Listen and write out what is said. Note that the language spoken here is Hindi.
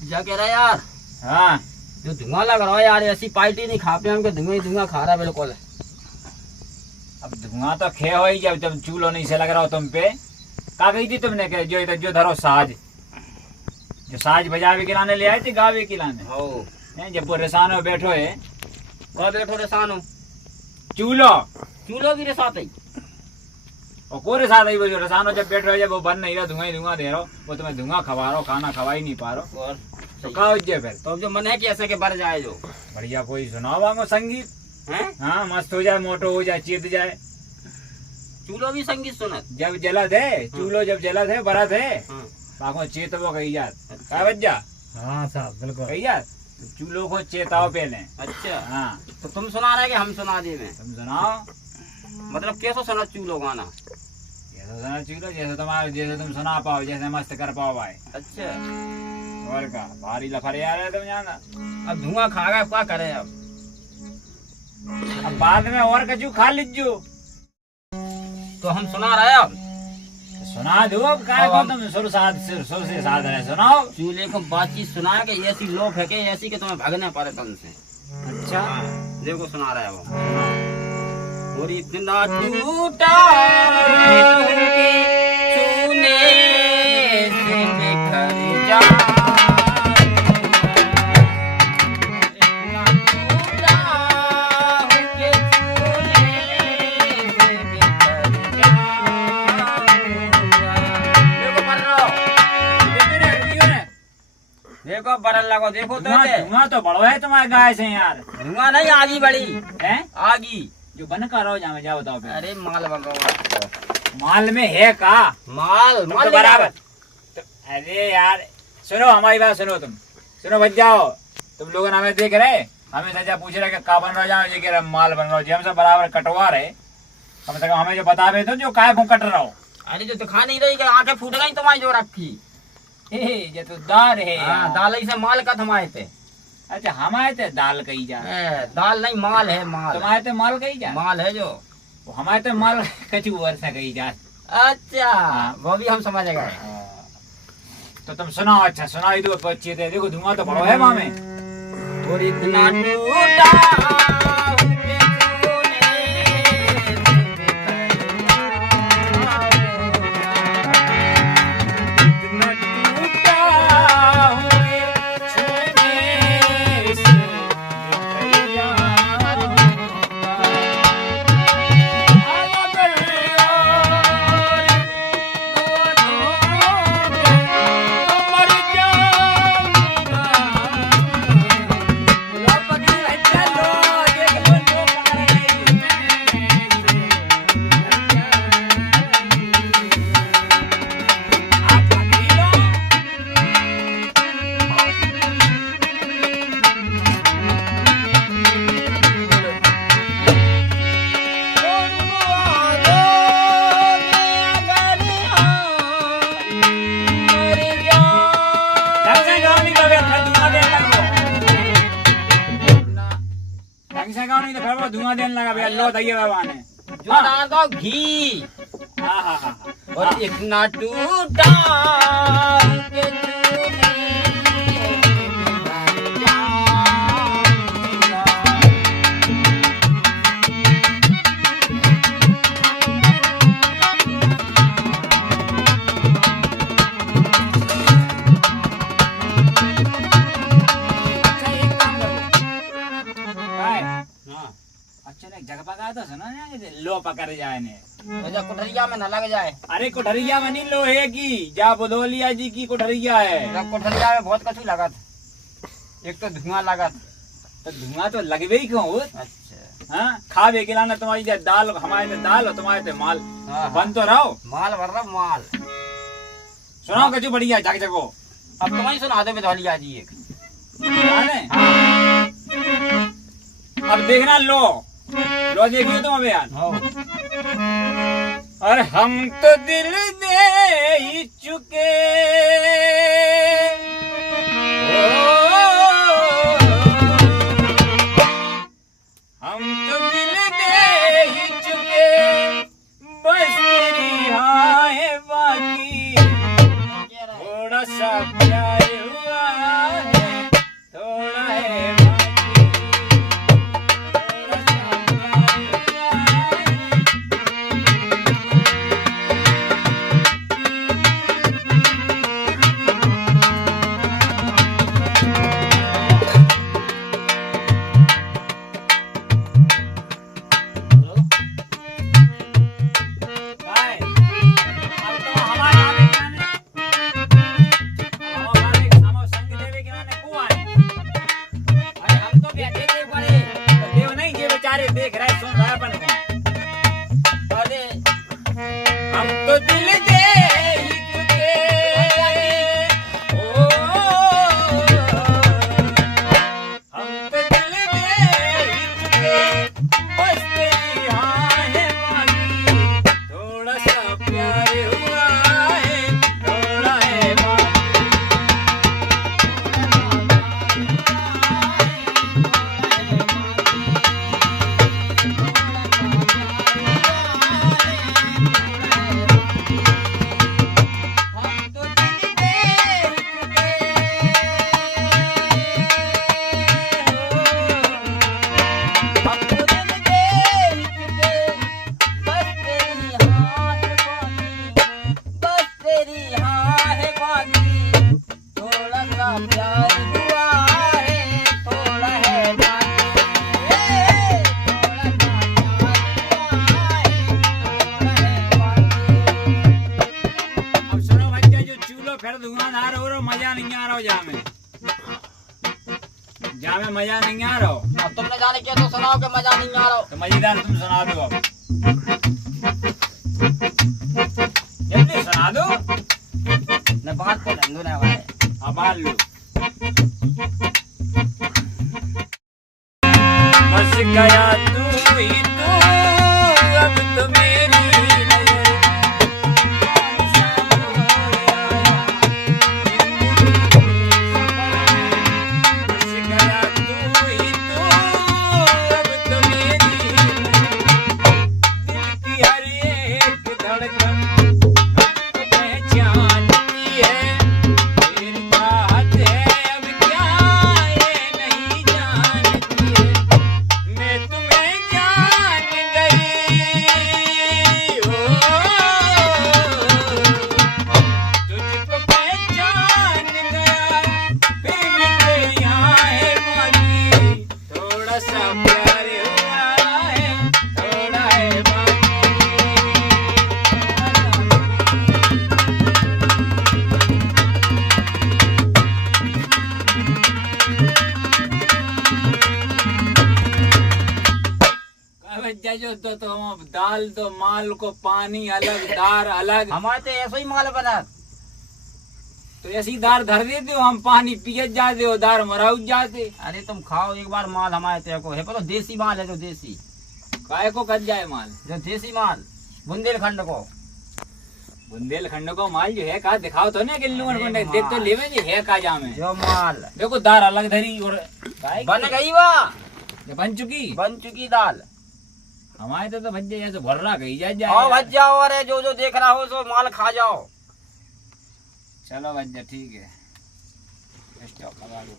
क्या कह रहा है यार? हाँ जो धुआं लग रहा है यार, ऐसी पार्टी नहीं खा पे हम, धुआं ही धुआं खा रहा है बिल्कुल। अब धुआं तो खे हो ही जब चूल्हो नहीं से लग रहा हो तुम पे। कहा गई थी तुमने के जो धरो साज, जो साज बजावे खिलाने ले आए थे गावे खिलाने। हो जब वो रसानो बैठो है, कहाँ बैठो रेसानो? चूल्हो चूल्हो भी रेसात ही और कोरे साथ ही वो जो रसानो जब बैठो है, जब वो बन नहीं रहा, धुआं ही धुआं दे रहा हो, वो तुम्हें धुआं खवा रहा हो, खाना खवा ही नहीं पा रहा और तो कहा उज्जे फिर। तो अब जो मन है कि ऐसे के बढ़ जाए जो बढ़िया कोई सुनाओ वांगो संगीत। हैं? हाँ मस्त हो जाए, मोटो हो जाए, चीत जाए। चूल्हो भी संगीत सुनत? जब जला थे चूल्हो, जब जला थे बरा थे बाको चेत वो कही जात। क्या बज्जा? हाँ साहब बिल्कुल कही जात चूल्हो को चेताओ पहले। अच्छा हाँ तो तुम सुना रहे कि हम सुना दे में? तुम सुनाओ। मतलब कैसा सुना चूल्हो गाना? जैसा सुना चूल्हो, जैसे तुम सुना पाओ, जैसे मस्त कर पाओ भाई। अच्छा और का भारी लफड़े आ रहे तुम जाना। अब धुआं खा गए, क्या करे अब बाद में और कचू खा लीजो। तो हम सुना रहे अब। सुना दो अब काय को तुम सुर से साध रहे, सुनाओ। चूल्हे को बातचीत सुना के ऐसी लो फेंके, ऐसी कि तुम्हें भागना पड़े तन से। अच्छा देखो सुना रहे वो। और इतना टूटा के चूने से बिखर जा, देखो बरल लगो, देखो तो धुआं तो बड़ो है तुम्हारे गाय से यार। धुआं नहीं, आगी बड़ी है। आगी जो बन कर रहो जाओ जाओ बताओ। अरे माल बन रहा माल में है का? माल माल बराबर तो, अरे यार सुनो हमारी बात सुनो, तुम सुनो बच जाओ। तुम लोग हमें देख रहे, हमें सजा पूछ रहे का बन रहा जाओ, ये कह रहे माल बन रहा हो, हमसे बराबर कटवा रहे। कम से कम हमें जो बता रहे तो जो काय को कट रहा हो। अरे जो दिखा नहीं रही, आंखें फूट गई तुम्हारी जो रखी। ये तो दाल है। दाल से माल का हमारे पे। अच्छा हमारे ते दाल कही जा। दाल नहीं माल है, माल। तुम्हारे ते माल कही जा? माल है जो हमारे ते माल कचू वर्षा कही जा। अच्छा वो भी हम समझ गए। तो तुम सुनाओ। अच्छा सुनाई दो बच्चे थे, देखो धुआं तो बड़ो है वहां में। और इतना टूटा धुआं देने लगा भैया। लो दैये बाबा ने जो डाल दो घी। हाँ। और इतना टूटा के जगह पका तो सुना लो पकड़ जाए ने कोठरिया में न लग जाए। अरे कोठरिया में नहीं, लोहे की जा बुधोलिया जी की कोठरिया है। कोठरिया में बहुत कछु लगत, एक तो धुआं लगत। तो धुआं तो लगवे ही क्यों? अच्छा हाँ खा बे खिलाना तुम्हारी दाल, हमारे दाल और तुम्हारे माल। बन तो रहो, माल भर रहा माल। सुनाओ कछु बढ़िया जग जगो। अब तुम्हारी सुना दो बुधोलिया जी एक। अब देखना लो देखियो तुम अभियान। और हम तो दिल दे ही चुके, हम तो दिल दे ही चुके, बस तेरी हाँ है बाकी थोड़ा सा प्यार हुआ। सा प्यार हुआ है, थोड़ा है बाकी, थोड़ा सा प्यार हुआ है, थोड़ा है बाकी। अब सुनो भैया, जो चूल्हो फिर धुआंधार हो रहा, मजा नहीं आ रहा जामे मजा नहीं आ रहा। अब तुमने जाने क्या तो सुनाओ कि मजा नहीं आ रहा। तो मजेदार तुम सुना दो, अब जल्दी सुना दो। न बात को लंदो ना भाई, अब मान लो। बस गया तू ही तू, अब तो मेरी नजर बस गया तू ही तू, अब तो मेरी दिल की हर एक धड़कन पहचानती है, तेरी बात है अब क्या ये नहीं जानती है, मैं तुम्हें जान गई हो, तुझको पहचान गया, फिर भी तेरी यहाँ है बाकी, थोड़ा सा प्यार हुआ है, थोड़ा है बाकी। बच्चा जो तो हम दाल तो माल को पानी अलग, दार अलग, हमारे तो ऐसा ही माल बना। तो ऐसी दार धर देते हो, हम पानी पियत जाते हो, दार मराउत जाते। अरे तुम खाओ एक बार माल हमारे तेरे को है, पर तो देसी माल है, जो देसी, काय को कट जाए माल, जो देसी माल बुंदेलखंड को। बुंदेलखंड को माल जो है का दिखाओ तो ना किल्लू अरे देख तो माल। लेवे जी है का जामे, जो माल देखो दार अलग धरी और काय बन की? गई वाह, ये बन चुकी, बन चुकी दाल। हमारे तो भज्जे जैसे भर रहा कही आओ जाए। भज जाओ, अरे जो जो देख रहा हो सो माल खा जाओ। चलो भज्जा ठीक है, स्टॉप लगा दो।